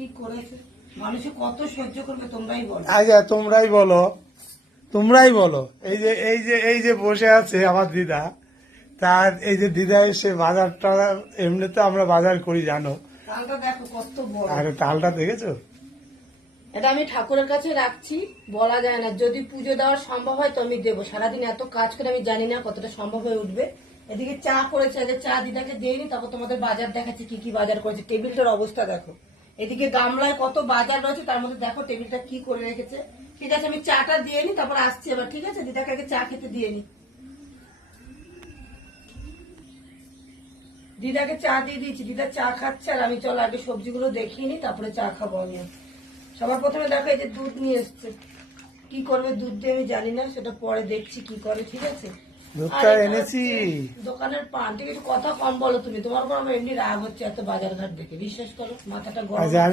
কি করেছে মানুষ কত সহ্য করবে তোমরাই বলো। আচ্ছা তোমরাই বলো এই যে বসে আছে আমার দিদা, তার এই যে দিদা এসে বাজারটা, এমনিতে আমরা বাজার করি জানো, তালটা দেখো কত বড়। আর তালটা দেখেছো? এটা আমি ঠাকুরের কাছে রাখছি, বলা যায় না, যদি পুজো দেওয়ার সম্ভব হয় তো আমি দেবো। সারাদিন এত কাজ করে আমি জানি না কতটা সম্ভব হয়ে উঠবে। এদিকে চা করেছে, আগে চা দিদাকে দেয়নি, তারপর তোমাদের বাজার দেখাচ্ছি কি কি বাজার করেছে। টেবিলটার অবস্থা দেখো, এদিকে গামলায় কত বাজার রয়েছে, তার মধ্যে দেখো টেবিলটা কি করে রেখেছে। ঠিক আছে, আমি চাটা দিয়ে নি, তারপর আসছি এবার। ঠিক আছে, দিদাকে আগে চা খেতে দিয়ে নি। দিদাকে চা দিয়ে দিয়েছি, দিদা চা খাচ্ছে, আর আমি চলো আগে সবজিগুলো দেখিয়ে নি, তারপরে চা খাবো আমি। সবার প্রথমে দেখো এই যে দুধ নিয়ে এসছে, কি করবে দুধ দিয়ে আমি জানি না, সেটা পরে দেখছি কি করে। ঠিক আছে, দুধটা আর এটা এনেছি। হচ্ছে দোকানের পান। ঠিক আছে, কথা কম বলো তুমি, তোমার উপর আমার এমনি রাগ হচ্ছে এত বাজার ঘাট দেখে, বিশ্বাস করো মাথাটা গরম। আচ্ছা, আমি